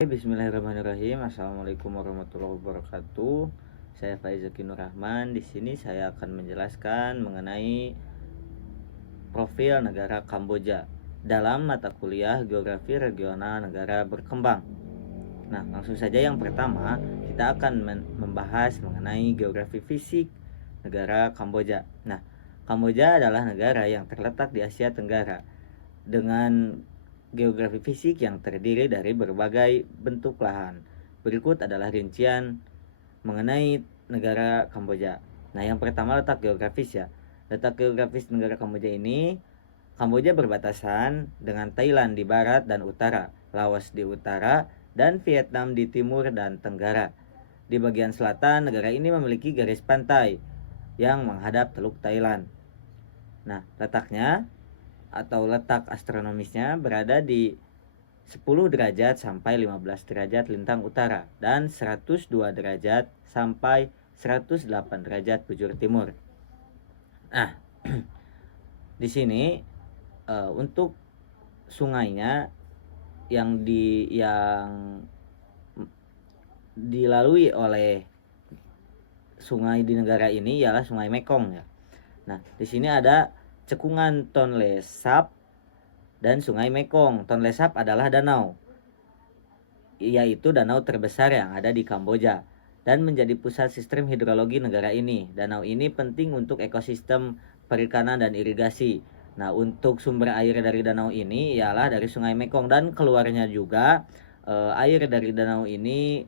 Bismillahirrahmanirrahim. Assalamualaikum warahmatullahi wabarakatuh. Saya Faizaki Nur Rahman. Di sini saya akan menjelaskan mengenai profil negara Kamboja dalam mata kuliah Geografi Regional Negara Berkembang. Nah, langsung saja yang pertama, kita akan membahas mengenai geografi fisik negara Kamboja. Nah, Kamboja adalah negara yang terletak di Asia Tenggara dengan geografi fisik yang terdiri dari berbagai bentuk lahan. Berikut adalah rincian mengenai negara Kamboja. Nah, yang pertama letak geografis ya. Letak geografis negara Kamboja ini, Kamboja berbatasan dengan Thailand di barat dan utara, Laos di utara, dan Vietnam di timur dan tenggara. Di bagian selatan, negara ini memiliki garis pantai yang menghadap Teluk Thailand. Nah, letaknya atau letak astronomisnya berada di 10 derajat sampai 15 derajat lintang utara dan 102 derajat sampai 108 derajat bujur timur. Nah, di sini untuk sungainya yang dilalui oleh sungai di negara ini ialah Sungai Mekong ya. Nah, di sini ada cekungan Tonle Sap dan Sungai Mekong. Tonle Sap adalah danau, yaitu danau terbesar yang ada di Kamboja dan menjadi pusat sistem hidrologi negara ini. Danau ini penting untuk ekosistem perikanan dan irigasi. Nah, untuk sumber air dari danau ini ialah dari Sungai Mekong, dan keluarnya juga air dari danau ini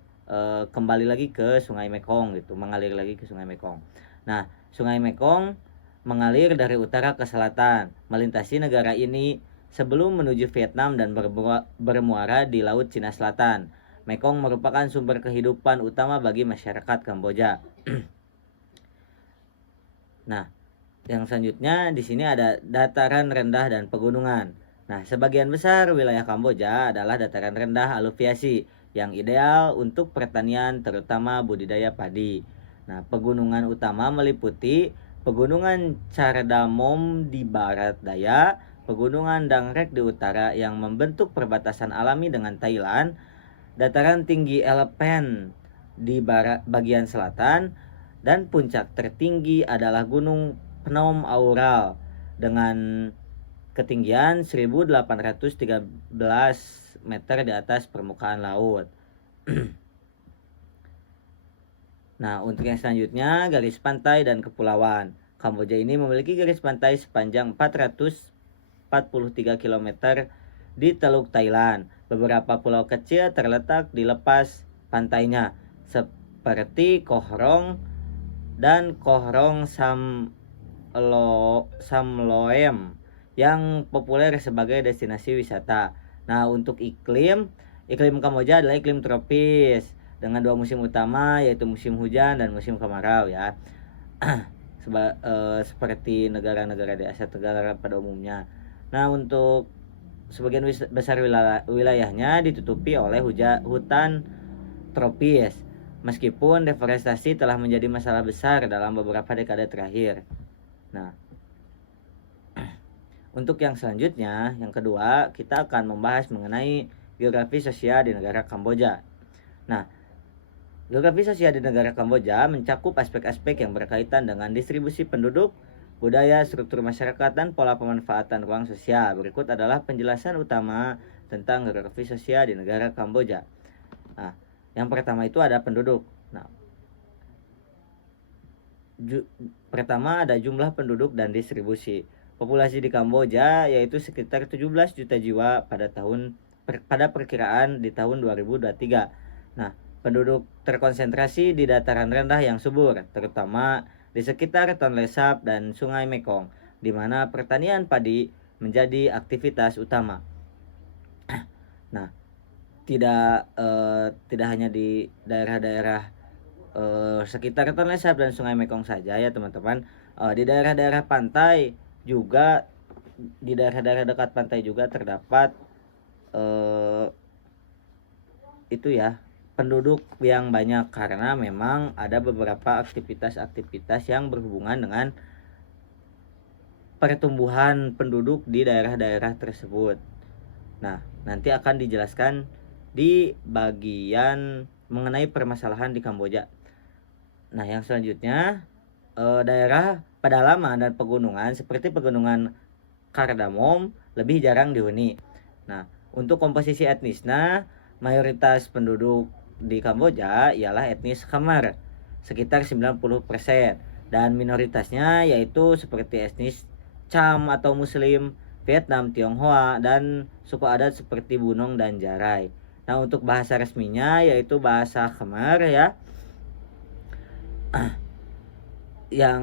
kembali lagi ke Sungai Mekong gitu, mengalir lagi ke Sungai Mekong. Nah, Sungai Mekong mengalir dari utara ke selatan, melintasi negara ini sebelum menuju Vietnam dan bermuara di Laut Cina Selatan. Mekong merupakan sumber kehidupan utama bagi masyarakat Kamboja. Nah, yang selanjutnya di sini ada dataran rendah dan pegunungan. Nah, sebagian besar wilayah Kamboja adalah dataran rendah aluviasi yang ideal untuk pertanian, terutama budidaya padi. Nah, pegunungan utama meliputi Pegunungan Cardamom di barat daya, Pegunungan Dangrek di utara yang membentuk perbatasan alami dengan Thailand, dataran tinggi Elephant di bagian selatan, dan puncak tertinggi adalah Gunung Phnom Aural dengan ketinggian 1813 meter di atas permukaan laut. Nah, untuk yang selanjutnya, garis pantai dan kepulauan. Kamboja ini memiliki garis pantai sepanjang 443 km di Teluk Thailand. Beberapa pulau kecil terletak di lepas pantainya, seperti Koh Rong dan Koh Rong Samloem yang populer sebagai destinasi wisata. Nah, untuk iklim Kamboja adalah iklim tropis dengan dua musim utama, yaitu musim hujan dan musim kemarau ya. Seperti negara-negara di Asia Tenggara pada umumnya. Nah, untuk sebagian besar wilayahnya ditutupi oleh hutan tropis, meskipun deforestasi telah menjadi masalah besar dalam beberapa dekade terakhir. Nah, untuk yang selanjutnya, yang kedua, kita akan membahas mengenai geografi sosial di negara Kamboja. Nah, geografi sosial di negara Kamboja mencakup aspek-aspek yang berkaitan dengan distribusi penduduk, budaya, struktur masyarakat, dan pola pemanfaatan ruang sosial. Berikut adalah penjelasan utama tentang geografi sosial di negara Kamboja. Nah, yang pertama itu ada penduduk. Nah, pertama ada jumlah penduduk dan distribusi. Populasi di Kamboja yaitu sekitar 17 juta jiwa pada perkiraan di tahun 2023. Nah, penduduk terkonsentrasi di dataran rendah yang subur, terutama di sekitar Tonle Sap dan Sungai Mekong, di mana pertanian padi menjadi aktivitas utama. Nah, tidak hanya di daerah-daerah sekitar Tonle Sap dan Sungai Mekong saja ya teman-teman. Di daerah-daerah pantai juga, di daerah-daerah dekat pantai juga terdapat itu ya, penduduk yang banyak, karena memang ada beberapa aktivitas-aktivitas yang berhubungan dengan pertumbuhan penduduk di daerah-daerah tersebut. Nah, nanti akan dijelaskan di bagian mengenai permasalahan di Kamboja. Nah, yang selanjutnya daerah pedalaman dan pegunungan seperti pegunungan Kardamom lebih jarang dihuni. Nah, untuk komposisi etnisnya, mayoritas penduduk di Kamboja ialah etnis Khmer, sekitar 90%, dan minoritasnya yaitu seperti etnis Cham atau Muslim, Vietnam, Tionghoa, dan suku adat seperti Bunong dan Jarai. Nah, untuk bahasa resminya yaitu bahasa Khmer ya, yang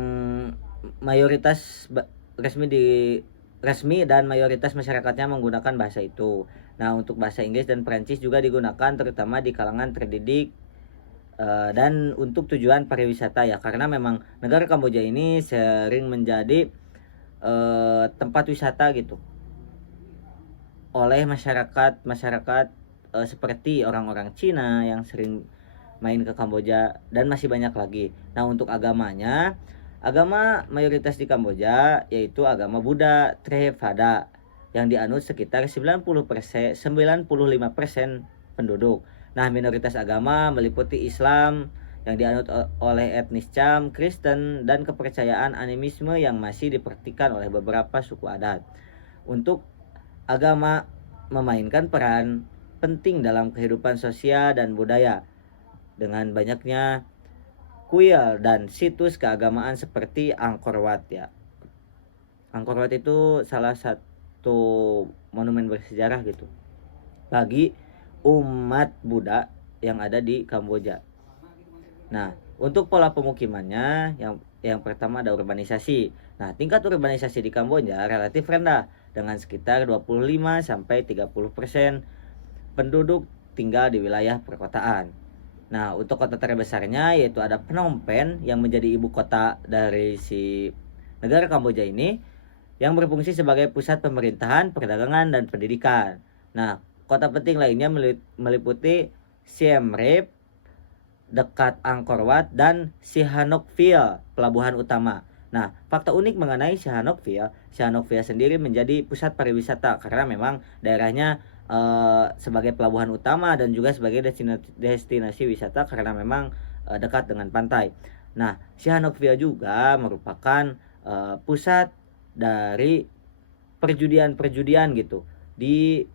mayoritas resmi dan mayoritas masyarakatnya menggunakan bahasa itu. Nah, untuk bahasa Inggris dan Perancis juga digunakan terutama di kalangan terdidik dan untuk tujuan pariwisata ya, karena memang negara Kamboja ini sering menjadi tempat wisata gitu oleh masyarakat seperti orang-orang Cina yang sering main ke Kamboja dan masih banyak lagi. Nah, untuk agamanya, agama mayoritas di Kamboja yaitu agama Buddha Theravada yang dianut sekitar 95% penduduk. Nah, minoritas agama meliputi Islam yang dianut oleh etnis Cham, Kristen, dan kepercayaan animisme yang masih dipraktikkan oleh beberapa suku adat. Untuk agama memainkan peran penting dalam kehidupan sosial dan budaya dengan banyaknya kuil dan situs keagamaan seperti Angkor Wat ya. Angkor Wat itu salah satu monumen bersejarah gitu bagi umat Buddha yang ada di Kamboja. Nah, untuk pola pemukimannya yang pertama ada urbanisasi. Nah, tingkat urbanisasi di Kamboja relatif rendah dengan sekitar 25 sampai 30% penduduk tinggal di wilayah perkotaan. Nah, untuk kota terbesarnya yaitu ada Phnom Penh yang menjadi ibu kota dari si negara Kamboja ini yang berfungsi sebagai pusat pemerintahan, perdagangan, dan pendidikan. Nah, kota penting lainnya meliputi Siem Reap dekat Angkor Wat dan Sihanoukville, pelabuhan utama. Nah, fakta unik mengenai Sihanoukville sendiri menjadi pusat pariwisata karena memang daerahnya sebagai pelabuhan utama dan juga sebagai destinasi wisata karena memang dekat dengan pantai. Nah, Sihanoukville juga merupakan pusat dari perjudian gitu di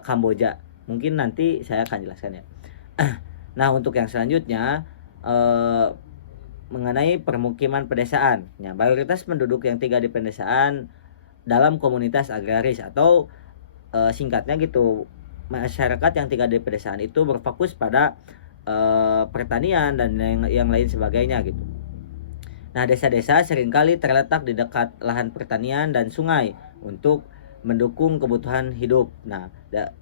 Kamboja. Mungkin nanti saya akan jelaskan ya. Nah, untuk yang selanjutnya mengenai permukiman pedesaan. Ya, mayoritas penduduk yang tinggal di pedesaan dalam komunitas agraris atau singkatnya gitu, masyarakat yang tinggal di pedesaan itu berfokus pada pertanian dan yang lain sebagainya gitu. Nah, desa-desa seringkali terletak di dekat lahan pertanian dan sungai untuk mendukung kebutuhan hidup. Nah,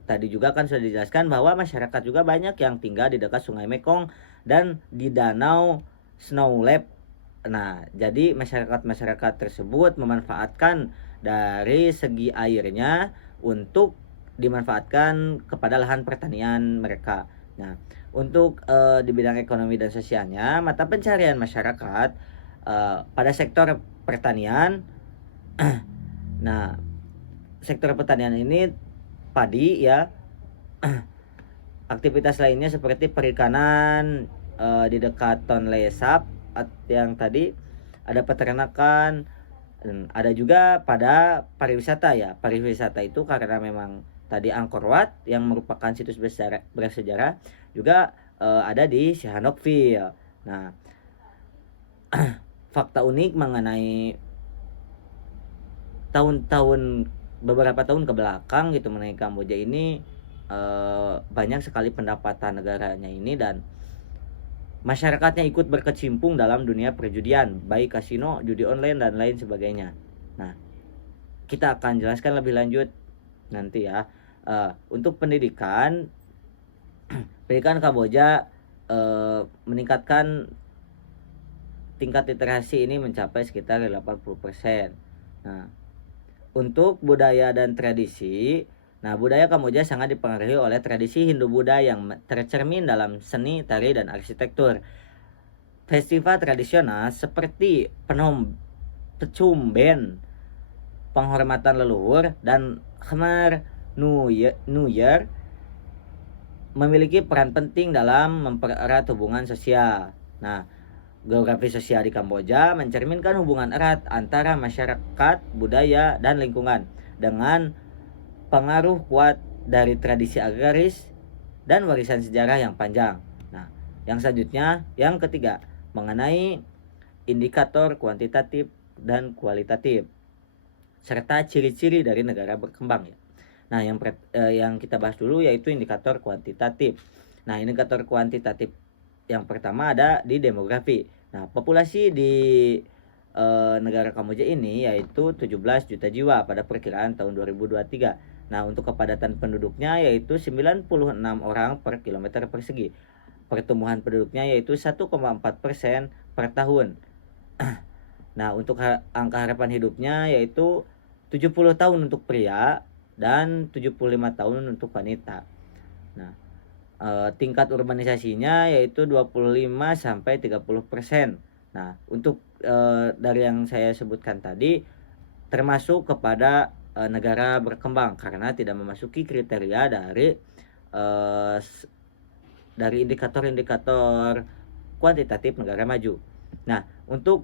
tadi juga kan sudah dijelaskan bahwa masyarakat juga banyak yang tinggal di dekat Sungai Mekong dan di Danau Snow Lake. Nah, jadi masyarakat tersebut memanfaatkan dari segi airnya untuk dimanfaatkan kepada lahan pertanian mereka. Nah, untuk di bidang ekonomi dan sosialnya, mata pencarian masyarakat pada sektor pertanian. Nah, sektor pertanian ini padi ya. Aktivitas lainnya seperti perikanan di dekat Tonle Sap yang tadi, ada peternakan, dan ada juga pada pariwisata ya. Pariwisata itu karena memang tadi Angkor Wat yang merupakan situs bersejarah juga ada di Sihanoukville. Nah, fakta unik mengenai beberapa tahun ke belakang gitu mengenai Kamboja ini, banyak sekali pendapatan negaranya ini dan masyarakatnya ikut berkecimpung dalam dunia perjudian, baik kasino, judi online, dan lain sebagainya. Nah, kita akan jelaskan lebih lanjut nanti ya. Untuk pendidikan Kamboja meningkatkan tingkat literasi ini mencapai sekitar 80%. Nah, untuk budaya dan tradisi, budaya Kamboja sangat dipengaruhi oleh tradisi Hindu-Buddha yang tercermin dalam seni, tari, dan arsitektur. Festival tradisional seperti Phnom Pechum penghormatan leluhur, dan Khmer New Year memiliki peran penting dalam mempererat hubungan sosial. Nah, geografi sosial di Kamboja mencerminkan hubungan erat antara masyarakat, budaya, dan lingkungan dengan pengaruh kuat dari tradisi agraris dan warisan sejarah yang panjang. Nah, yang selanjutnya, yang ketiga, mengenai indikator kuantitatif dan kualitatif serta ciri-ciri dari negara berkembang ya. Nah, yang kita bahas dulu yaitu indikator kuantitatif. Nah, indikator kuantitatif yang pertama ada di demografi. Nah, populasi di negara Kamboja ini yaitu 17 juta jiwa pada perkiraan tahun 2023. Nah, untuk kepadatan penduduknya yaitu 96 orang per kilometer persegi. Pertumbuhan penduduknya yaitu 1,4% per tahun. Nah, untuk angka harapan hidupnya yaitu 70 tahun untuk pria dan 75 tahun untuk wanita. Nah, tingkat urbanisasinya yaitu 25 sampai 30%. Nah, untuk dari yang saya sebutkan tadi termasuk kepada negara berkembang karena tidak memasuki kriteria dari indikator-indikator kuantitatif negara maju. Nah, untuk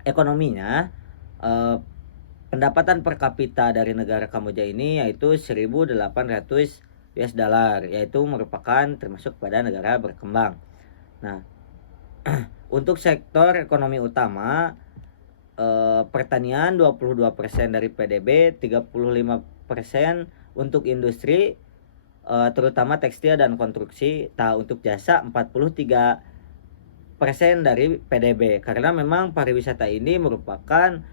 ekonominya pendapatan per kapita dari negara Kamboja ini yaitu 1.800 US dollar, yaitu merupakan termasuk pada negara berkembang. Nah, untuk sektor ekonomi utama pertanian 22% dari PDB, 35% untuk industri terutama tekstil dan konstruksi. Untuk jasa 43% dari PDB karena memang pariwisata ini merupakan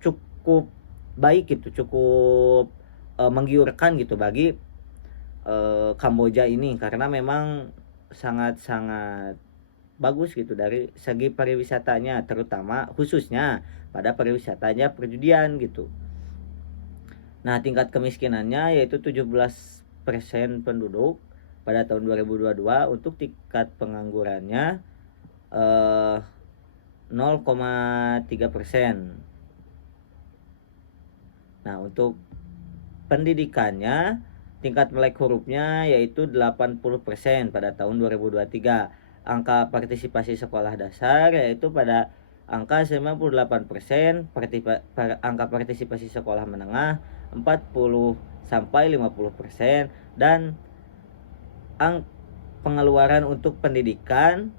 cukup baik gitu, cukup menggiurkan gitu bagi Kamboja ini karena memang sangat-sangat bagus gitu dari segi pariwisatanya, terutama khususnya pada pariwisatanya perjudian gitu. Nah, tingkat kemiskinannya yaitu 17% penduduk pada tahun 2022. Untuk tingkat penganggurannya 0,3%. Nah, untuk pendidikannya tingkat melek hurufnya yaitu 80% pada tahun 2023. Angka partisipasi sekolah dasar yaitu pada angka 98%, angka partisipasi sekolah menengah 40 sampai 50%, dan pengeluaran untuk pendidikan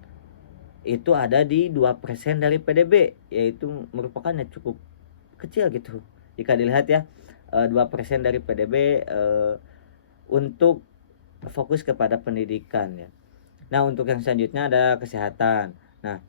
itu ada di 2% dari PDB, yaitu merupakan cukup kecil gitu jika dilihat ya. 2% dari PDB untuk fokus kepada pendidikan ya. Nah, untuk yang selanjutnya ada kesehatan. Nah,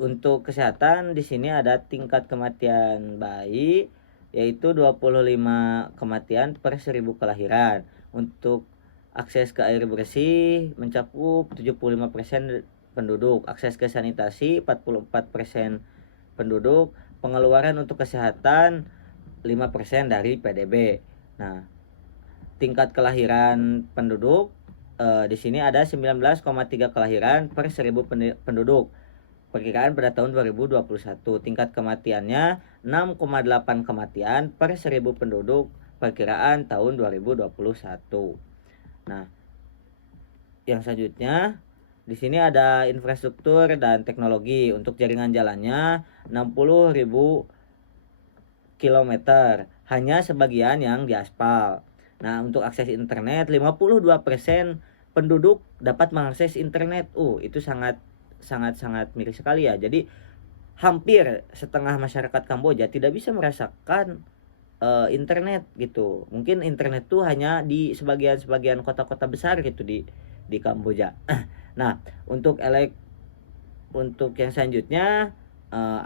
untuk kesehatan di sini ada tingkat kematian bayi yaitu 25 kematian per 1.000 kelahiran. Untuk akses ke air bersih mencakup 75% penduduk, akses ke sanitasi 44% penduduk, pengeluaran untuk kesehatan 5% dari PDB. Nah, tingkat kelahiran penduduk di sini ada 19,3 kelahiran per 1.000 penduduk. Perkiraan pada tahun 2021. Tingkat kematiannya 6,8 kematian per 1.000 penduduk. Perkiraan tahun 2021. Nah, yang selanjutnya di sini ada infrastruktur dan teknologi. Untuk jaringan jalannya 60.000 kilometer, hanya sebagian yang diaspal. Nah, untuk akses internet 52% penduduk dapat mengakses internet. Itu sangat miris sekali ya. Jadi hampir setengah masyarakat Kamboja tidak bisa merasakan internet gitu. Mungkin internet tuh hanya di sebagian kota-kota besar gitu di Kamboja. Nah, untuk yang selanjutnya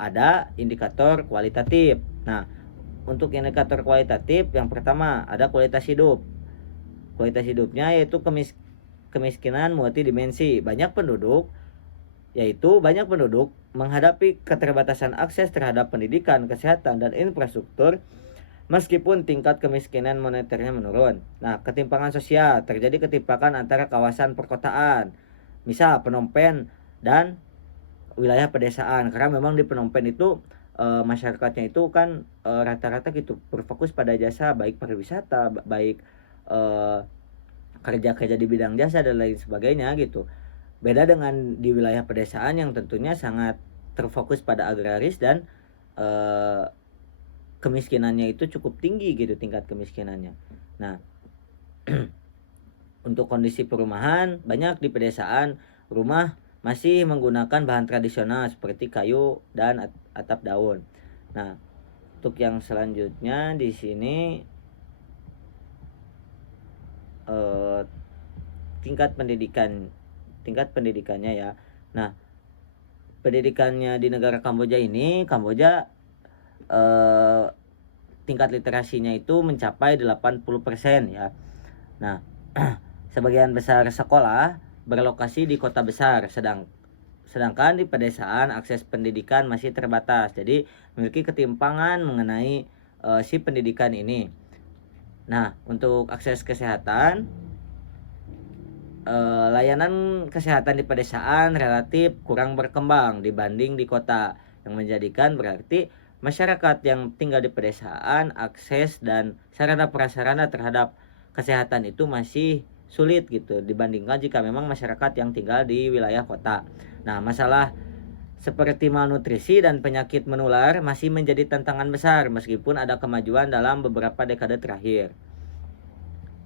ada indikator kualitatif. Nah, untuk indikator kualitatif yang pertama ada kualitas hidup. Kualitas hidupnya yaitu kemiskinan multidimensi. Banyak penduduk menghadapi keterbatasan akses terhadap pendidikan, kesehatan, dan infrastruktur meskipun tingkat kemiskinan moneternya menurun. Nah, ketimpangan sosial, terjadi ketimpangan antara kawasan perkotaan, misal Phnom Penh dan wilayah pedesaan, karena memang di Phnom Penh itu masyarakatnya itu kan rata-rata gitu berfokus pada jasa baik pariwisata, baik kerja-kerja di bidang jasa dan lain sebagainya gitu. Beda dengan di wilayah pedesaan yang tentunya sangat terfokus pada agraris dan kemiskinannya itu cukup tinggi gitu, tingkat kemiskinannya. Nah, untuk kondisi perumahan, banyak di pedesaan rumah masih menggunakan bahan tradisional seperti kayu dan atap daun. Nah, untuk yang selanjutnya di sini tingkat pendidikannya ya. Nah, pendidikannya di negara Kamboja ini, Kamboja tingkat literasinya itu mencapai 80% ya. Nah, sebagian besar sekolah berlokasi di kota besar, sedangkan di pedesaan akses pendidikan masih terbatas. Jadi memiliki ketimpangan mengenai si pendidikan ini. Nah, untuk akses kesehatan, layanan kesehatan di pedesaan relatif kurang berkembang dibanding di kota, yang menjadikan berarti masyarakat yang tinggal di pedesaan akses dan sarana prasarana terhadap kesehatan itu masih sulit gitu dibandingkan jika memang masyarakat yang tinggal di wilayah kota. Nah, masalah seperti malnutrisi dan penyakit menular masih menjadi tantangan besar meskipun ada kemajuan dalam beberapa dekade terakhir.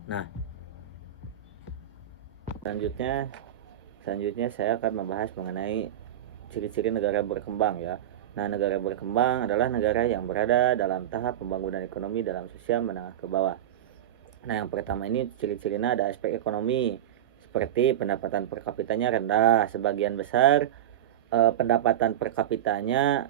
Nah, selanjutnya saya akan membahas mengenai ciri-ciri negara berkembang ya. Nah, negara berkembang adalah negara yang berada dalam tahap pembangunan ekonomi dalam sosial menengah ke bawah. Nah, yang pertama ini ciri-cirinya ada aspek ekonomi, seperti pendapatan per kapitanya rendah. Sebagian besar pendapatan per kapitanya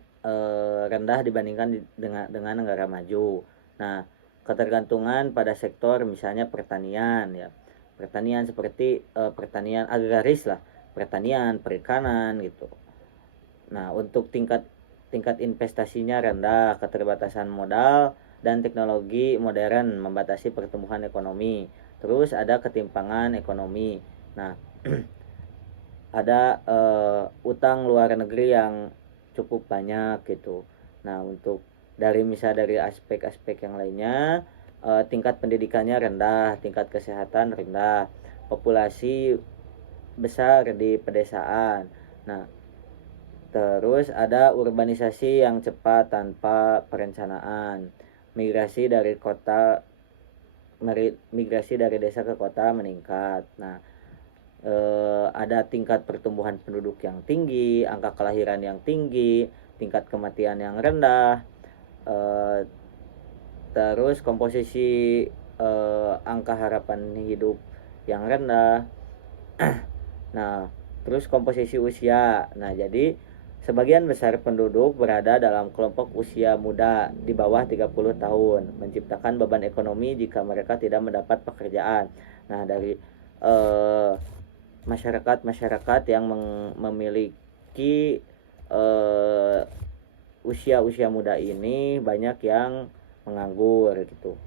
rendah dibandingkan dengan negara maju. Nah, ketergantungan pada sektor misalnya pertanian ya. Pertanian seperti pertanian agraris lah, pertanian, perikanan gitu. Nah, untuk tingkat investasinya rendah, keterbatasan modal dan teknologi modern membatasi pertumbuhan ekonomi. Terus ada ketimpangan ekonomi. Nah, ada utang luar negeri yang cukup banyak gitu. Nah, untuk dari aspek-aspek yang lainnya, tingkat pendidikannya rendah, tingkat kesehatan rendah, populasi besar di pedesaan. Nah, terus ada urbanisasi yang cepat tanpa perencanaan, migrasi dari desa ke kota meningkat. Nah, ada tingkat pertumbuhan penduduk yang tinggi, angka kelahiran yang tinggi, tingkat kematian yang rendah, terus komposisi angka harapan hidup yang rendah. Nah, terus komposisi usia. Nah, jadi sebagian besar penduduk berada dalam kelompok usia muda di bawah 30 tahun, menciptakan beban ekonomi jika mereka tidak mendapat pekerjaan. Nah, dari masyarakat yang memiliki usia muda ini banyak yang menganggur gitu.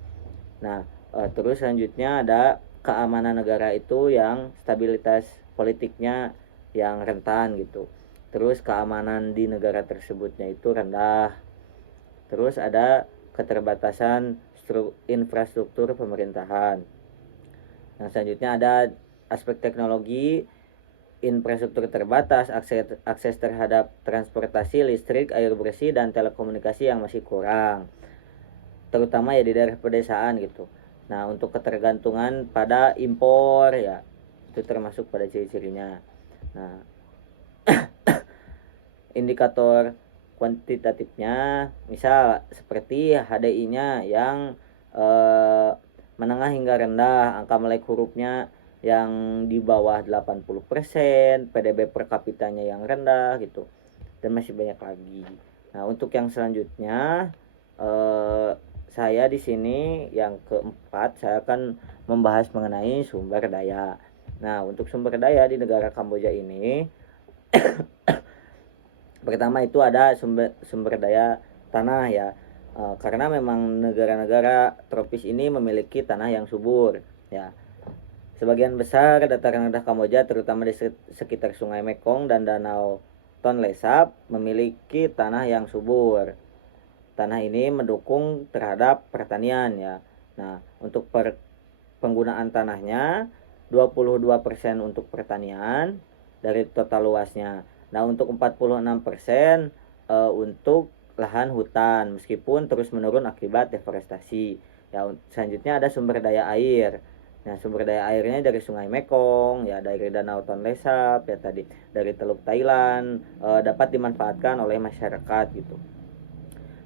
Nah, terus selanjutnya ada keamanan negara itu yang stabilitas politiknya yang rentan gitu. Terus keamanan di negara tersebutnya itu rendah. Terus ada keterbatasan infrastruktur pemerintahan. Yang selanjutnya ada aspek teknologi, infrastruktur terbatas, akses terhadap transportasi, listrik, air bersih, dan telekomunikasi yang masih kurang, terutama ya di daerah pedesaan gitu. Nah, untuk ketergantungan pada impor ya, itu termasuk pada ciri-cirinya. Nah, indikator kuantitatifnya misal seperti HDI-nya yang menengah hingga rendah, angka melek hurufnya yang di bawah 80%, PDB per kapitanya yang rendah gitu, dan masih banyak lagi. Nah, untuk yang selanjutnya saya di sini yang keempat saya akan membahas mengenai sumber daya. Nah, untuk sumber daya di negara Kamboja ini pertama itu ada sumber daya tanah ya. Karena memang negara-negara tropis ini memiliki tanah yang subur ya. Sebagian besar dataran rendah Kamboja terutama di sekitar Sungai Mekong dan Danau Tonle Sap memiliki tanah yang subur. Tanah ini mendukung terhadap pertanian ya. Nah, untuk penggunaan tanahnya 22% untuk pertanian dari total luasnya. Nah, untuk 46% untuk lahan hutan meskipun terus menurun akibat deforestasi. Ya, selanjutnya ada sumber daya air. Nah, sumber daya airnya dari Sungai Mekong, ya dari Danau Tonle Sap, ya tadi dari Teluk Thailand, dapat dimanfaatkan oleh masyarakat gitu.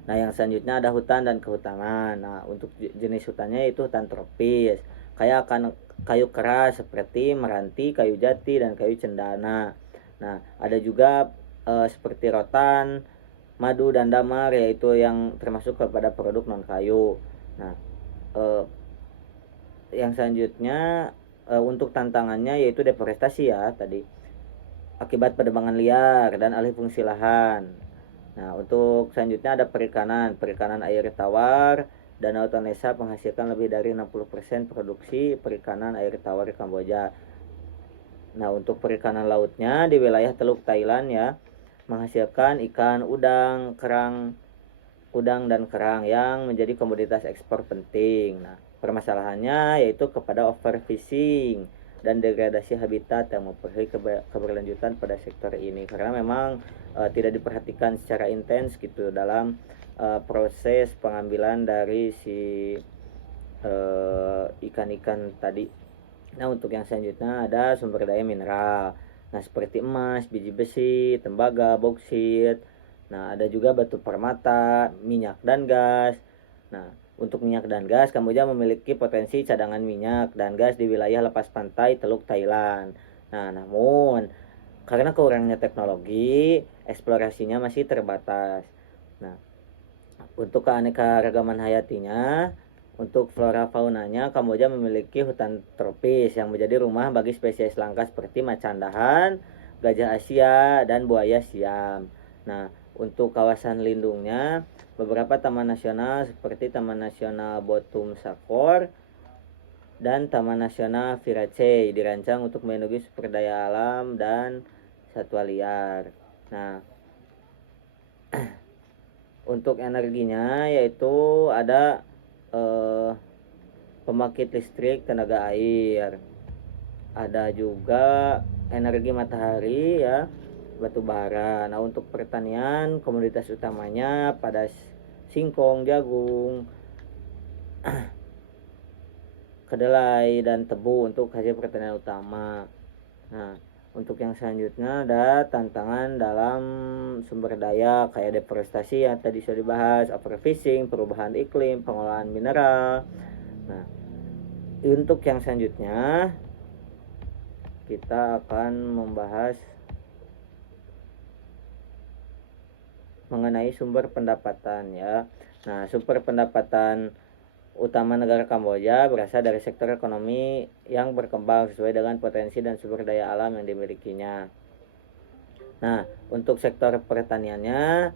Nah, yang selanjutnya ada hutan dan kehutanan. Nah, untuk jenis hutannya itu hutan tropis. Kaya akan kayu keras seperti meranti, kayu jati, dan kayu cendana. Nah, ada juga seperti rotan, madu, dan damar, yaitu yang termasuk kepada produk non kayu. Nah, eh, yang selanjutnya untuk tantangannya yaitu deforestasi ya tadi, akibat penebangan liar dan alih fungsi lahan. Nah, untuk selanjutnya ada perikanan. Perikanan air tawar, Danau Tonle Sap menghasilkan lebih dari 60% produksi perikanan air tawar di Kamboja. Nah, untuk perikanan lautnya di wilayah Teluk Thailand ya, menghasilkan ikan udang dan kerang yang menjadi komoditas ekspor penting. Nah, permasalahannya yaitu kepada overfishing dan degradasi habitat yang mempengaruhi keberlanjutan pada sektor ini karena memang tidak diperhatikan secara intens gitu dalam proses pengambilan dari si ikan-ikan tadi. Nah, untuk yang selanjutnya ada sumber daya mineral. Nah, seperti emas, biji besi, tembaga, bauksit. Nah, ada juga batu permata, minyak dan gas. Nah, untuk minyak dan gas, Kamboja memiliki potensi cadangan minyak dan gas di wilayah lepas pantai Teluk Thailand. Nah, namun karena kurangnya teknologi, eksplorasinya masih terbatas. Nah, untuk keanekaragaman hayatinya, untuk flora faunanya, Kamboja memiliki hutan tropis yang menjadi rumah bagi spesies langka seperti macan dahan, gajah Asia, dan buaya Siam. Nah, untuk kawasan lindungnya, beberapa taman nasional seperti Taman Nasional Botum Sakor dan Taman Nasional Virachey dirancang untuk melindungi sumber daya alam dan satwa liar. Nah, untuk energinya yaitu ada eh, pembangkit listrik tenaga air, ada juga energi matahari ya, batu bara. Nah, untuk pertanian komoditas utamanya pada singkong, jagung, kedelai, dan tebu untuk hasil pertanian utama. Nah, untuk yang selanjutnya ada tantangan dalam sumber daya kayak deforestasi yang tadi sudah dibahas, overfishing, perubahan iklim, pengolahan mineral. Nah, untuk yang selanjutnya kita akan membahas mengenai sumber pendapatan ya. Nah, sumber pendapatan utama negara Kamboja berasal dari sektor ekonomi yang berkembang sesuai dengan potensi dan sumber daya alam yang dimilikinya. Nah, untuk sektor pertaniannya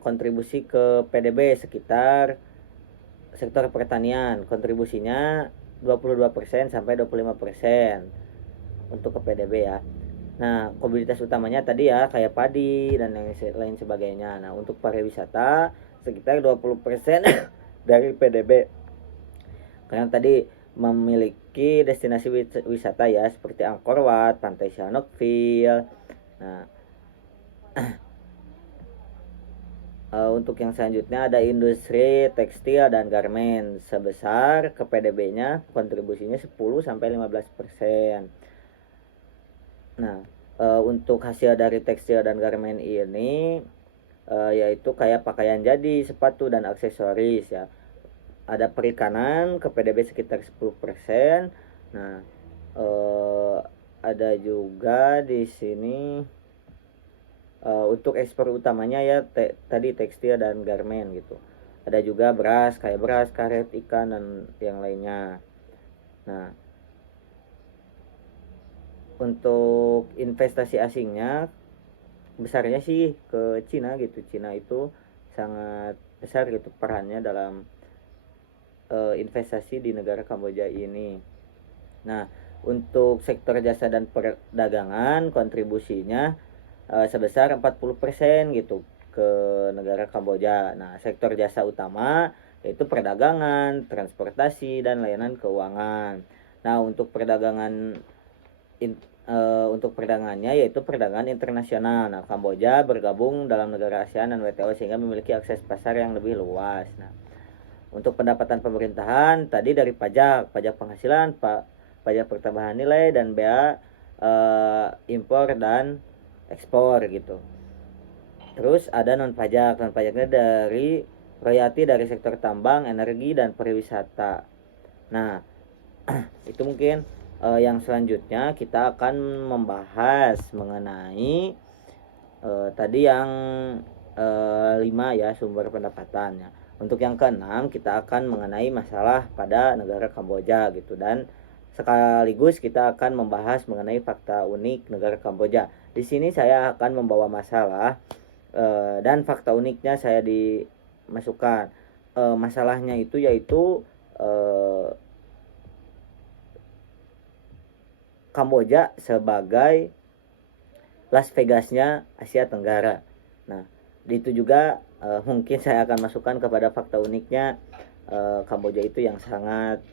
kontribusi ke PDB sekitar sektor pertanian kontribusinya 22% sampai 25% untuk ke PDB ya. Nah, komoditas utamanya tadi ya kayak padi dan yang lain sebagainya. Nah, untuk pariwisata sekitar 20% dari PDB. Karena tadi memiliki destinasi wisata ya seperti Angkor Wat, Pantai Sihanoukville. Nah, untuk yang selanjutnya ada industri tekstil dan garmen sebesar ke PDB-nya kontribusinya 10 sampai 15%. Nah, untuk hasil dari tekstil dan garmen ini yaitu kayak pakaian jadi, sepatu dan aksesoris ya. Ada perikanan ke PDB sekitar 10%. Nah, ada juga di sini untuk ekspor utamanya ya tadi tekstil dan garmen gitu. Ada juga beras, kayak beras, karet, ikan dan yang lainnya. Nah, untuk investasi asingnya besarnya sih ke Cina gitu. Cina itu sangat besar gitu perannya dalam investasi di negara Kamboja ini. Nah, untuk sektor jasa dan perdagangan kontribusinya sebesar 40% gitu ke negara Kamboja. Nah, sektor jasa utama yaitu perdagangan, transportasi, dan layanan keuangan. Nah, untuk perdagangannya yaitu perdagangan internasional. Nah, Kamboja bergabung dalam negara ASEAN dan WTO sehingga memiliki akses pasar yang lebih luas. Nah, untuk pendapatan pemerintahan tadi dari pajak penghasilan, pajak pertambahan nilai dan bea impor dan ekspor gitu. Terus ada non pajaknya dari royalti dari sektor tambang, energi dan pariwisata. Nah, itu mungkin yang selanjutnya kita akan membahas mengenai tadi yang 5 ya, sumber pendapatannya. Untuk yang keenam kita akan mengenai masalah pada negara Kamboja gitu, dan sekaligus kita akan membahas mengenai fakta unik negara Kamboja. Di sini saya akan membawa masalah dan fakta uniknya saya dimasukkan. Masalahnya itu yaitu Kamboja sebagai Las Vegasnya Asia Tenggara. Nah, itu juga mungkin saya akan masukkan kepada fakta uniknya Kamboja itu yang sangat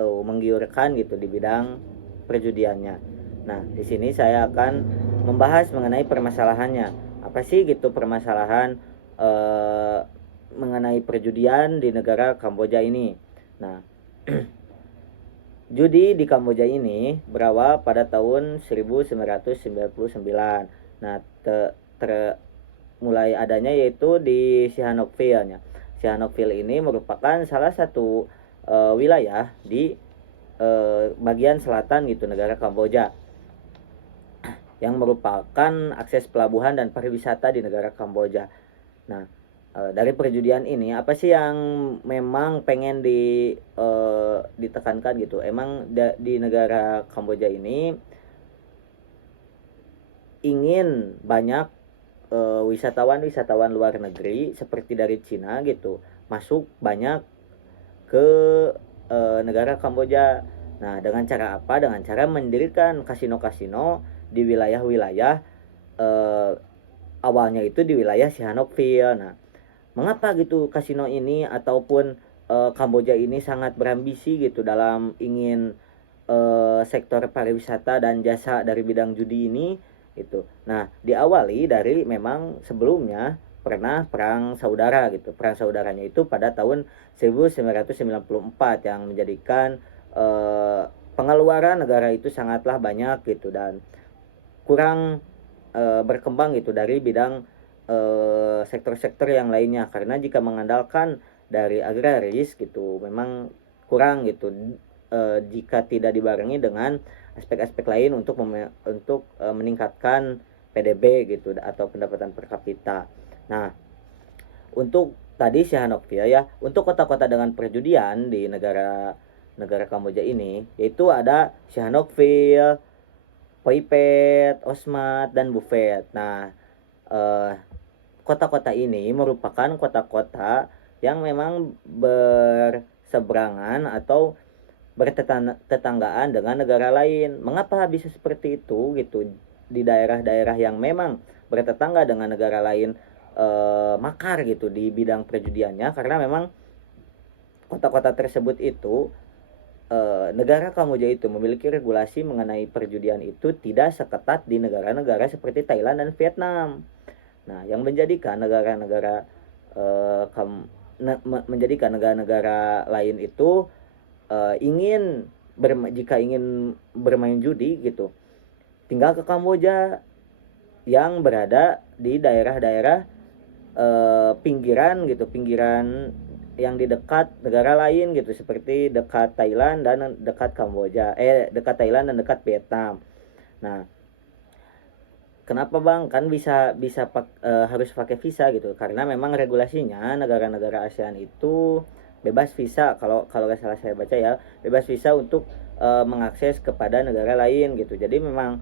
menggiurkan gitu di bidang perjudiannya. Nah, di sini saya akan membahas mengenai permasalahannya. Apa sih gitu permasalahan mengenai perjudian di negara Kamboja ini? Nah, judi di Kamboja ini berawal pada tahun 1999. Nah, mulai adanya yaitu di Sihanoukville-nya. Sihanoukville ini merupakan salah satu wilayah di bagian selatan gitu negara Kamboja yang merupakan akses pelabuhan dan pariwisata di negara Kamboja. Nah, dari perjudian ini apa sih yang memang pengen ditekankan gitu? Emang di negara Kamboja ini ingin banyak wisatawan luar negeri seperti dari Cina gitu masuk banyak ke negara Kamboja. Nah, dengan cara apa? Dengan cara mendirikan kasino-kasino di wilayah-wilayah awalnya itu di wilayah Sihanoukville. Nah, mengapa gitu kasino ini ataupun Kamboja ini sangat berambisi gitu dalam ingin sektor pariwisata dan jasa dari bidang judi ini gitu. Nah, diawali dari memang sebelumnya pernah perang saudara gitu. Perang saudaranya itu pada tahun 1994 yang menjadikan pengeluaran negara itu sangatlah banyak gitu dan kurang berkembang gitu dari bidang sektor-sektor yang lainnya, karena jika mengandalkan dari agraris gitu memang kurang gitu jika tidak dibarengi dengan aspek-aspek lain untuk meningkatkan PDB gitu atau pendapatan per kapita. Nah, untuk tadi Sihanoukville ya, untuk kota-kota dengan perjudian di negara Kamboja ini yaitu ada Sihanoukville, Phoi Phet, Osmat dan Buffet. Nah, kota-kota ini merupakan kota-kota yang memang berseberangan atau bertetanggaan dengan negara lain. Mengapa bisa seperti itu gitu? Di daerah-daerah yang memang bertetangga dengan negara lain makar gitu di bidang perjudiannya, karena memang kota-kota tersebut itu negara Kamboja itu memiliki regulasi mengenai perjudian itu tidak seketat di negara-negara seperti Thailand dan Vietnam. Nah, yang menjadikan negara-negara negara lain itu jika ingin bermain judi gitu tinggal ke Kamboja yang berada di daerah-daerah pinggiran yang di dekat negara lain gitu, seperti dekat Thailand dan dekat Kamboja, dekat Thailand dan dekat Vietnam. Nah, kenapa Bang? Kan harus pakai visa gitu, karena memang regulasinya negara-negara ASEAN itu bebas visa, kalau nggak salah saya baca ya, bebas visa untuk mengakses kepada negara lain gitu. Jadi memang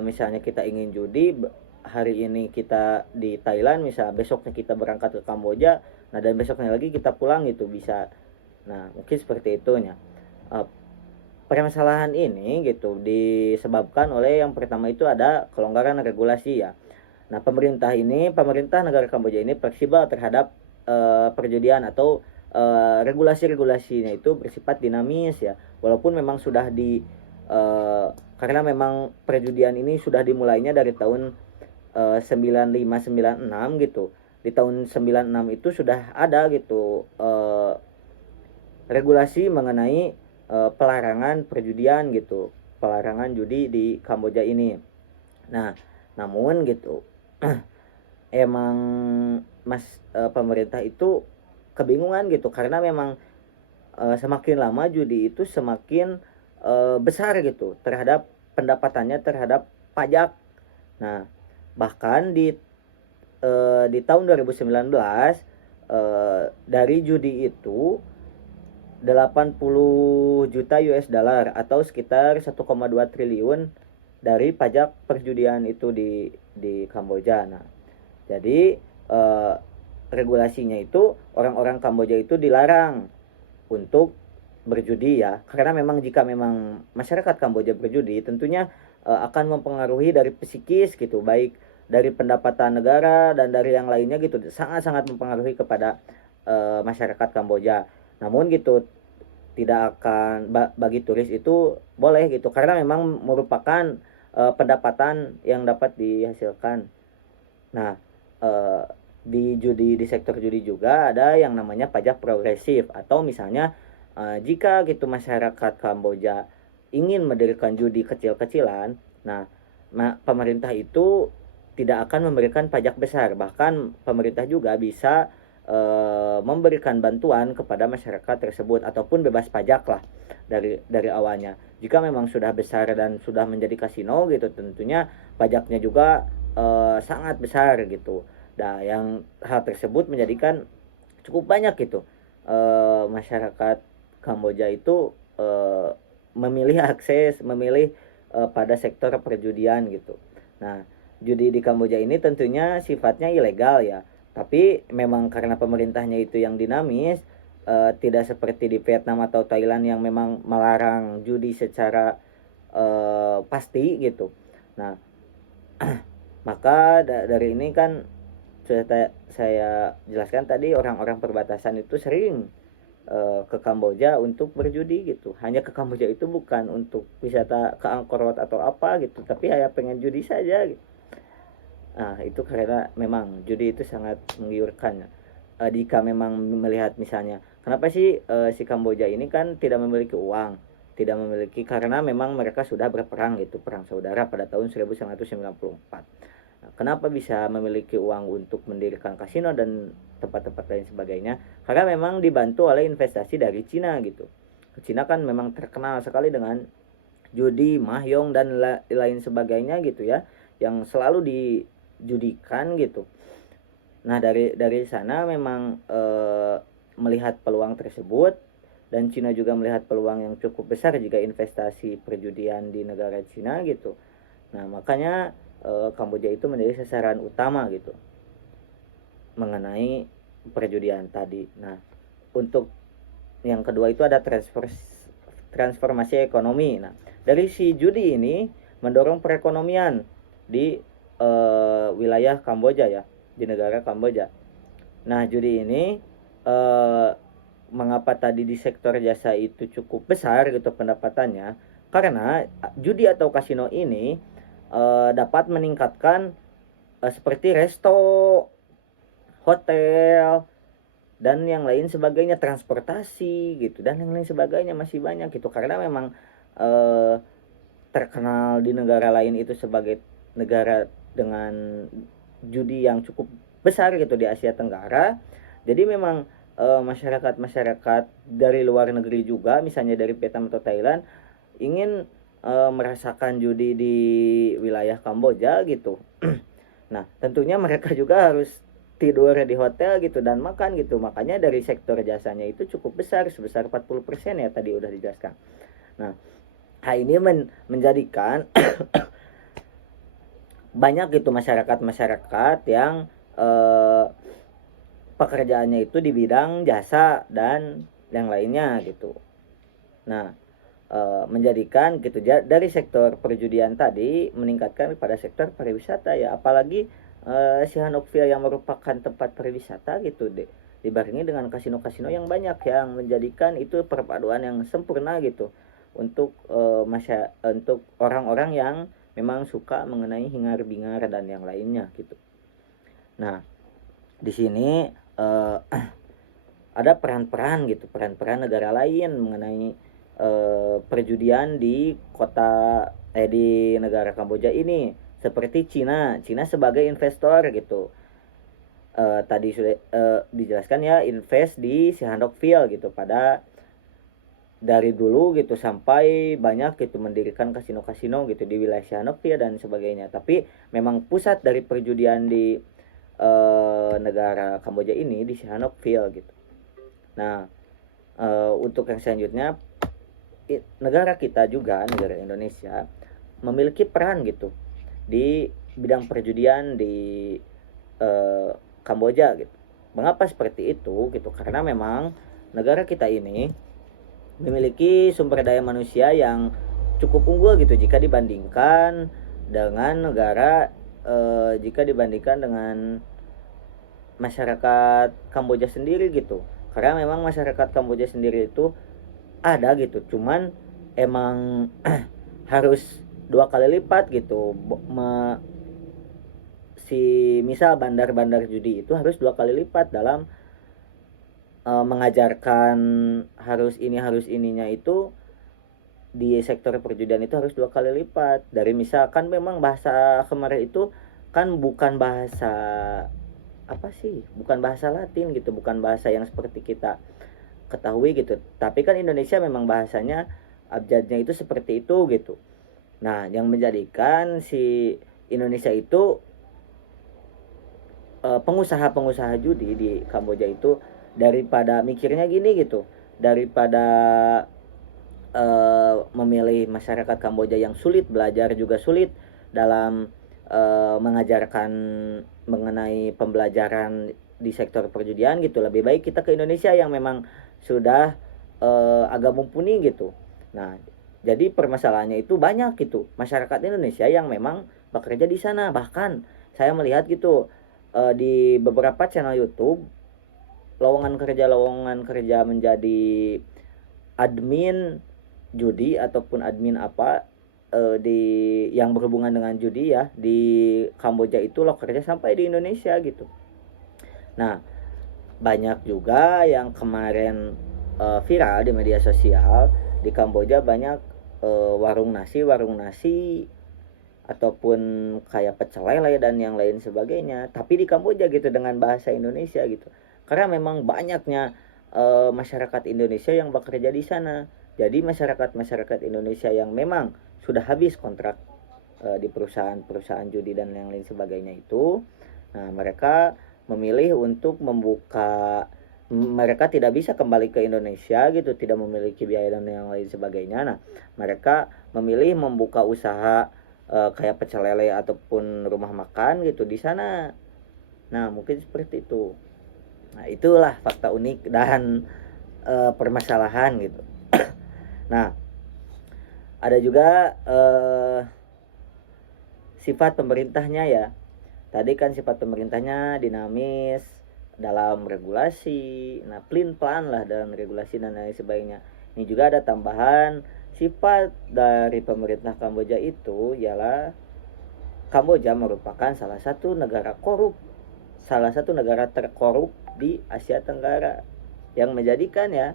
misalnya kita ingin judi hari ini kita di Thailand, misal besoknya kita berangkat ke Kamboja, nah dan besoknya lagi kita pulang gitu bisa. Nah, mungkin seperti itunya. Permasalahan ini gitu disebabkan oleh yang pertama itu ada kelonggaran regulasi ya. Nah, pemerintah negara Kamboja ini fleksibel terhadap perjudian atau regulasi-regulasinya itu bersifat dinamis ya, walaupun memang sudah karena memang perjudian ini sudah dimulainya dari tahun 95 96 gitu. Di tahun 96 itu sudah ada gitu regulasi mengenai pelarangan perjudian gitu, pelarangan judi di Kamboja ini. Nah, namun gitu emang pemerintah itu kebingungan gitu karena memang semakin lama judi itu semakin besar gitu terhadap pendapatannya terhadap pajak. Nah, bahkan di tahun 2019 dari judi itu 80 juta US dollar atau sekitar 1,2 triliun dari pajak perjudian itu di Kamboja. Nah, jadi regulasinya itu orang-orang Kamboja itu dilarang untuk berjudi ya, karena memang jika memang masyarakat Kamboja berjudi tentunya akan mempengaruhi dari psikis gitu, baik dari pendapatan negara dan dari yang lainnya gitu, sangat-sangat mempengaruhi kepada masyarakat Kamboja. Namun gitu tidak akan bagi turis itu boleh gitu karena memang merupakan pendapatan yang dapat dihasilkan. Nah, di sektor judi juga ada yang namanya pajak progresif, atau misalnya jika gitu masyarakat Kamboja ingin mendirikan judi kecil-kecilan, nah pemerintah itu tidak akan memberikan pajak besar, bahkan pemerintah juga bisa memberikan bantuan kepada masyarakat tersebut ataupun bebas pajak lah dari awalnya. Jika memang sudah besar dan sudah menjadi kasino gitu, tentunya pajaknya juga sangat besar gitu. Nah, yang hal tersebut menjadikan cukup banyak gitu masyarakat Kamboja itu memilih pada sektor perjudian gitu. Nah, judi di Kamboja ini tentunya sifatnya ilegal ya, tapi memang karena pemerintahnya itu yang dinamis, tidak seperti di Vietnam atau Thailand yang memang melarang judi secara pasti gitu. Nah, maka dari ini kan sudah saya jelaskan tadi, orang-orang perbatasan itu sering ke Kamboja untuk berjudi gitu. Hanya ke Kamboja itu bukan untuk wisata ke Angkor Wat atau apa gitu, tapi hanya pengen judi saja gitu. Nah, itu karena memang judi itu sangat menggiurkan. Jika memang melihat misalnya, kenapa sih si Kamboja ini kan tidak memiliki uang, tidak memiliki, karena memang mereka sudah berperang gitu, perang saudara pada tahun 1994. Nah, kenapa bisa memiliki uang untuk mendirikan kasino dan tempat-tempat lain sebagainya? Karena memang dibantu oleh investasi dari Cina gitu. Cina kan memang terkenal sekali dengan judi, mahjong dan lain sebagainya gitu ya, yang selalu dijudikan gitu. Nah, dari sana memang melihat peluang tersebut, dan Cina juga melihat peluang yang cukup besar jika investasi perjudian di negara Cina gitu. Nah, makanya Kamboja itu menjadi sasaran utama gitu mengenai perjudian tadi. Nah, untuk yang kedua itu ada transformasi ekonomi. Nah, dari si judi ini mendorong perekonomian di wilayah Kamboja ya, di negara Kamboja. Nah, judi ini mengapa tadi di sektor jasa itu cukup besar gitu pendapatannya? Karena judi atau kasino ini dapat meningkatkan seperti resto, hotel, dan yang lain sebagainya, transportasi gitu, dan yang lain sebagainya masih banyak gitu, karena memang terkenal di negara lain itu sebagai negara dengan judi yang cukup besar gitu di Asia Tenggara. Jadi memang masyarakat-masyarakat dari luar negeri juga, misalnya dari Vietnam atau Thailand, ingin merasakan judi di wilayah Kamboja gitu. Nah, tentunya mereka juga harus tidur di hotel gitu dan makan gitu. Makanya dari sektor jasanya itu cukup besar, sebesar 40% ya tadi udah dijelaskan. Nah, hal ini menjadikan banyak gitu masyarakat-masyarakat yang pekerjaannya itu di bidang jasa dan yang lainnya gitu. Nah, menjadikan gitu dari sektor perjudian tadi meningkatkan pada sektor pariwisata ya, apalagi si Hanokville yang merupakan tempat pariwisata gitu deh. dibarengi dengan kasino-kasino yang banyak yang menjadikan itu perpaduan yang sempurna gitu untuk untuk orang-orang yang memang suka mengenai hingar-bingar dan yang lainnya gitu. Nah, di sini ada peran-peran gitu, peran-peran negara lain mengenai perjudian di di negara Kamboja ini, seperti Cina sebagai investor gitu. Tadi sudah dijelaskan ya, invest di Sihanoukville gitu pada dari dulu gitu sampai banyak gitu mendirikan kasino-kasino gitu di wilayah Sihanoukville dan sebagainya. Tapi memang pusat dari perjudian di negara Kamboja ini di Sihanoukville gitu. Nah, untuk yang selanjutnya, negara kita juga, negara Indonesia memiliki peran gitu di bidang perjudian di Kamboja gitu. Mengapa seperti itu gitu? Karena memang negara kita ini memiliki sumber daya manusia yang cukup unggul gitu jika dibandingkan dengan jika dibandingkan dengan masyarakat Kamboja sendiri gitu. Karena memang masyarakat Kamboja sendiri itu ada gitu, cuman emang harus 2 kali lipat gitu. Misal bandar-bandar judi itu harus 2 kali lipat dalam mengajarkan harus ininya itu. Di sektor perjudian itu harus 2 kali lipat dari misalkan memang bahasa kemarin itu kan bukan bahasa bukan bahasa Latin gitu, bukan bahasa yang seperti kita ketahui gitu, tapi kan Indonesia memang bahasanya abjadnya itu seperti itu gitu. Nah, yang menjadikan si Indonesia itu pengusaha-pengusaha judi di Kamboja itu daripada mikirnya gini gitu, daripada memilih masyarakat Kamboja yang sulit belajar juga sulit dalam mengajarkan mengenai pembelajaran di sektor perjudian gitu, lebih baik kita ke Indonesia yang memang sudah agak mumpuni gitu. Nah, jadi permasalahannya itu banyak gitu masyarakat Indonesia yang memang bekerja di sana. Bahkan saya melihat gitu di beberapa channel YouTube lowongan kerja menjadi admin judi ataupun admin di yang berhubungan dengan judi ya di Kamboja itu lokernya sampai di Indonesia gitu. Nah, banyak juga yang kemarin viral di media sosial di Kamboja, banyak warung nasi ataupun kayak pecel lele dan yang lain sebagainya, tapi di Kamboja gitu dengan bahasa Indonesia gitu. Karena memang banyaknya masyarakat Indonesia yang bekerja di sana. Jadi masyarakat Indonesia yang memang sudah habis kontrak di perusahaan judi dan yang lain sebagainya itu, nah mereka memilih untuk mereka tidak bisa kembali ke Indonesia gitu, tidak memiliki biaya dan yang lain sebagainya. Nah, mereka memilih membuka usaha kayak pecel lele ataupun rumah makan gitu di sana. Nah, mungkin seperti itu. Nah, itulah fakta unik dan permasalahan gitu. Nah, ada juga sifat pemerintahnya ya. Tadi kan sifat pemerintahnya dinamis dalam regulasi, nah plan lah dalam regulasi dan lain sebagainya. Ini juga ada tambahan sifat dari pemerintah Kamboja itu ialah Kamboja merupakan salah satu negara terkorup di Asia Tenggara, yang menjadikan ya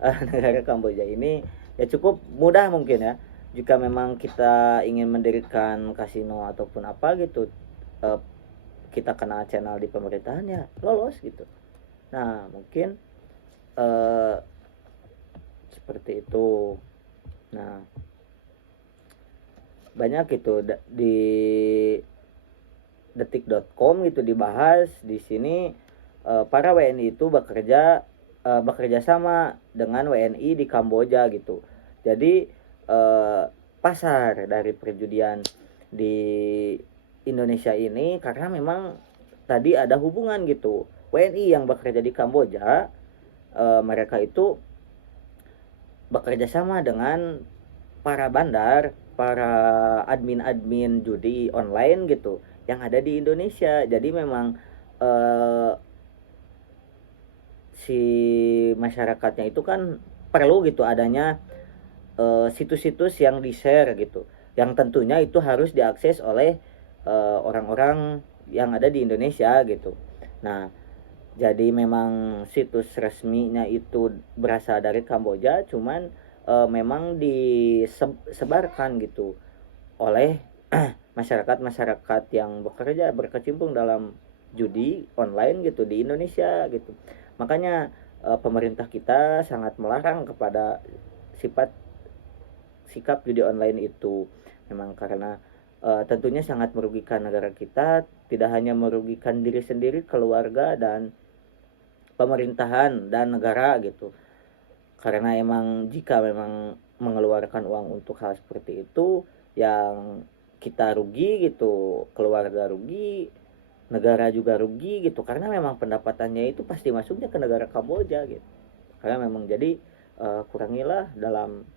negara Kamboja ini ya cukup mudah mungkin ya jika memang kita ingin mendirikan kasino ataupun apa gitu, kita kena channel di pemerintahan ya lolos gitu. Nah, mungkin seperti itu. Nah, banyak gitu di detik.com gitu dibahas di sini para WNI itu bekerja sama dengan WNI di Kamboja gitu. Jadi pasar dari perjudian di Indonesia ini karena memang tadi ada hubungan gitu. WNI yang bekerja di Kamboja, mereka itu bekerja sama dengan para bandar, para admin judi online gitu yang ada di Indonesia. Jadi memang si masyarakatnya itu kan perlu gitu adanya situs-situs yang di-share gitu, yang tentunya itu harus diakses oleh orang-orang yang ada di Indonesia gitu. Nah, jadi memang situs resminya itu berasal dari Kamboja, cuman memang disebarkan gitu oleh masyarakat-masyarakat yang bekerja berkecimpung dalam judi online gitu di Indonesia gitu. Makanya pemerintah kita sangat melarang kepada sifat sikap judi online itu. Memang karena tentunya sangat merugikan negara kita, tidak hanya merugikan diri sendiri, keluarga dan pemerintahan dan negara gitu. Karena emang jika memang mengeluarkan uang untuk hal seperti itu yang kita rugi gitu, keluarga rugi, negara juga rugi gitu, karena memang pendapatannya itu pasti masuknya ke negara Kamboja gitu. Karena memang jadi kurangilah dalam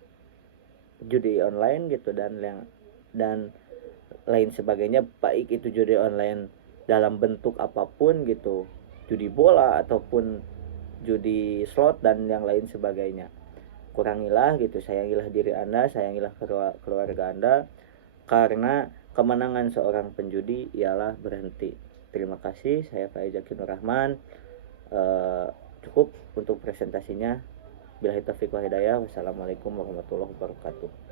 judi online gitu dan lain sebagainya, baik itu judi online dalam bentuk apapun gitu, judi bola ataupun judi slot dan yang lain sebagainya. Kurangilah gitu, sayangilah diri Anda, sayangilah keluarga Anda, karena kemenangan seorang penjudi ialah berhenti. Terima kasih, saya Faizaki Nur Rahman. Cukup untuk presentasinya. Billahi taufiq wal hidayah. Wassalamualaikum warahmatullahi wabarakatuh.